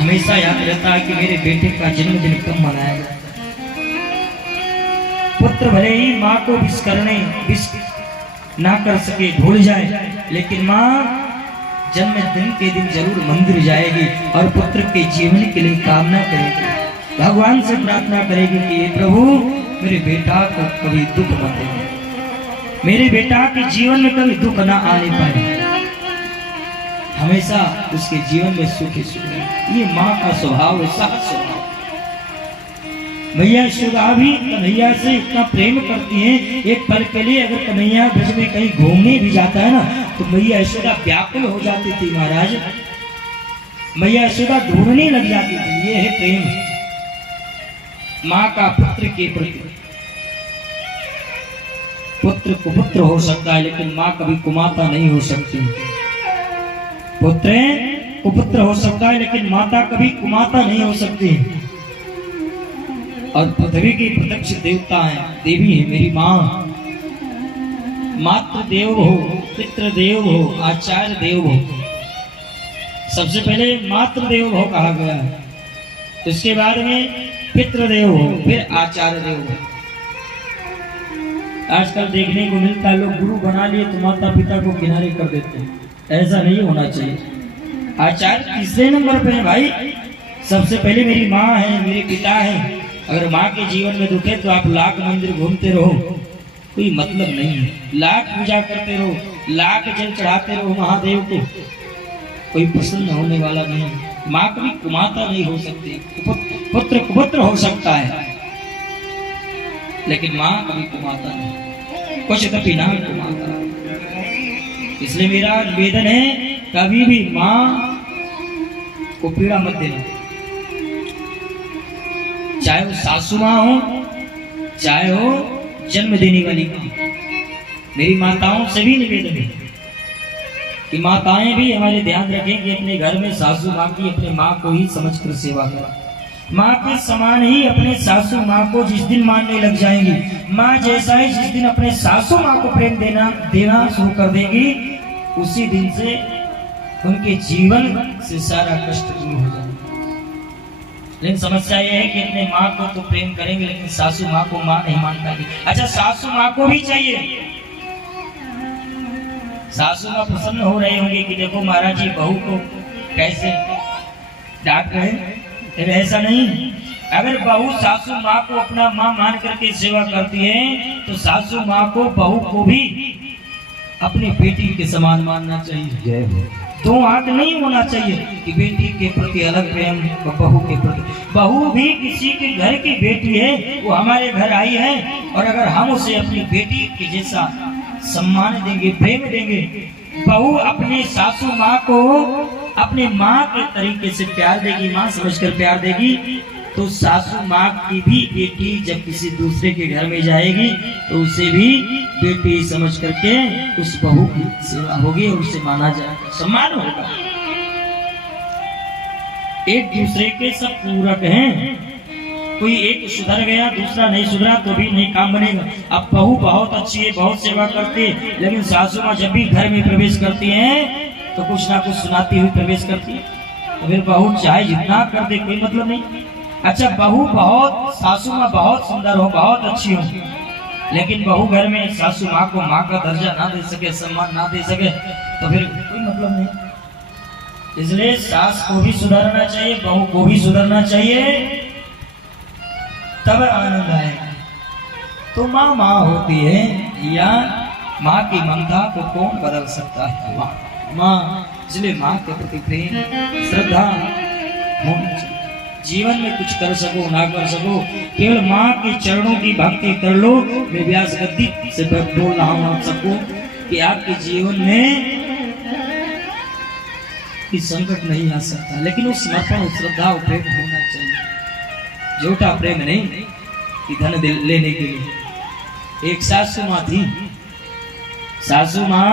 हमेशा याद रहता है कि मेरे बेटे का जन्मदिन कब मनाया जाए। पुत्र भले ही माँ को विश ना कर सके, भूल जाए, लेकिन माँ जन्मदिन के दिन जरूर मंदिर जाएगी और पुत्र के जीवन के लिए कामना करेगी, भगवान से प्रार्थना करेगी कि प्रभु मेरे बेटा को कभी दुख मत दे, मेरे बेटा के जीवन में कभी दुख ना आने पाए, हमेशा उसके जीवन में सुख ही सुख है। ये माँ का स्वभाव, ऐसा स्वभाव। मैया यशोदा भी कन्हैया से इतना प्रेम करती हैं, एक पल के लिए अगर कन्हैया ब्रज में कहीं घूमने भी जाता है ना तो मैया यशोदा व्याकुल हो जाती थी महाराज। मैया यशोदा ढूंढने लग जाती थी। ये है प्रेम माँ का पुत्र के प्रति। पुत्र कुपुत्र हो सकता है लेकिन माँ कभी कुमाता नहीं हो सकती। पुत्र कुपुत्र हो सकता है लेकिन माता कभी कुमाता नहीं हो सकती। और पृथ्वी की प्रत्यक्ष देवता है, देवी है मेरी माँ। मातृ देव हो, पितृ देव हो, आचार्य देव हो। सबसे पहले मातृ देव हो कहा गया है, उसके बाद में पितृदेव हो, फिर आचार्य देव हो। आजकल देखने को मिलता है लोग गुरु बना लिए तो माता पिता को किनारे कर देते हैं। ऐसा नहीं होना चाहिए। आचार्य तीसरे नंबर पे है भाई। सबसे पहले मेरी माँ है, मेरे पिता है। अगर माँ के जीवन में दुख है तो आप लाख मंदिर घूमते रहो, कोई मतलब नहीं है। लाख पूजा करते रहो, लाख जल चढ़ाते रहो महादेव को, कोई प्रसन्न होने वाला नहीं। माँ कभी कुमाता नहीं हो सकती। पुत्र कुपुत्र हो सकता है लेकिन माँ कभी कुमाता नहीं, कुछ कभी ना कुमाता। इसलिए मेरा निवेदन है कभी भी माँ को पीड़ा मत देना, चाहे वो सासू माँ हो, चाहे हो जन्म देने वाली माँ। मेरी माताओं से भी निवेदन है कि माताएं भी हमारे ध्यान रखें कि अपने घर में सासू माँ की अपने माँ को ही समझकर सेवा करें। माँ के समान ही अपने सासू माँ को जिस दिन मानने लग जाएंगी, माँ जैसा ही जिस दिन अपने सासू माँ को प्रेम देना शुरू कर देंगी, उसी दिन से उनके जीवन से सारा कष्ट दूर हो जाएगा। लेकिन समस्या ये है कि अपने माँ को तो प्रेम करेंगे लेकिन सासू माँ को माँ नहीं मान पाएंगे। अच्छा, सासू माँ को भी चाहिए। सासू माँ प्रसन्न हो रहे होंगे कि देखो महाराज जी बहू को कैसे डांट रहे, ऐसा नहीं। अगर बहू सासू माँ को अपना माँ मान करके सेवा करती है तो सासू माँ को बहू को भी अपनी बेटी के समान मानना चाहिए। दो आंख नहीं होना चाहिए कि बेटी के प्रति अलग प्रेम, बहू के प्रति। बहू भी किसी के घर की बेटी है, वो हमारे घर आई है, और अगर हम उसे अपनी बेटी के जैसा सम्मान देंगे, प्रेम देंगे, बहू अपने सासू माँ को अपने माँ के तरीके से प्यार देगी, माँ समझकर प्यार देगी, तो सासू माँ की भी बेटी जब किसी दूसरे के घर में जाएगी तो उसे भी बेटी समझ करके उस बहू की सेवा होगी और उसे माना जाएगा, सम्मान होगा। एक दूसरे के सब पूरक हैं। कोई एक सुधर गया दूसरा नहीं सुधरा तो भी नहीं काम बनेगा। अब बहू बहुत अच्छी है, बहुत सेवा करती है, लेकिन सासू माँ जब भी घर में प्रवेश करती है तो कुछ ना कुछ सुनाती हुई प्रवेश करती है, तो फिर बहू चाहे जितना कर दे कोई मतलब नहीं। अच्छा, बहू बहुत, सासू माँ बहुत सुंदर हो, बहुत अच्छी हो, लेकिन बहू घर में सासू माँ को माँ का दर्जा ना दे सके, सम्मान ना दे सके, तो फिर कोई मतलब नहीं। इसलिए सास को भी सुधरना चाहिए, बहू को भी सुधरना चाहिए, तब आनंद आएगा। तो माँ माँ होती है, या माँ की ममता को कौन बदल सकता है? माँ। इसलिए माँ के प्रति प्रेम, श्रद्धा होनी चाहिए। जीवन में कुछ कर सको ना कर सको, केवल माँ के चरणों की भक्ति कर लो। मैं व्यास गद्दी से बोल रहा हूँ आप सबको कि आपके जीवन में संकट नहीं आ सकता, लेकिन वो समर्पण, श्रद्धा, प्रेम होना चाहिए। झूठा प्रेम नहीं कि धन लेने के लिए। एक सासू माँ थी, सासू माँ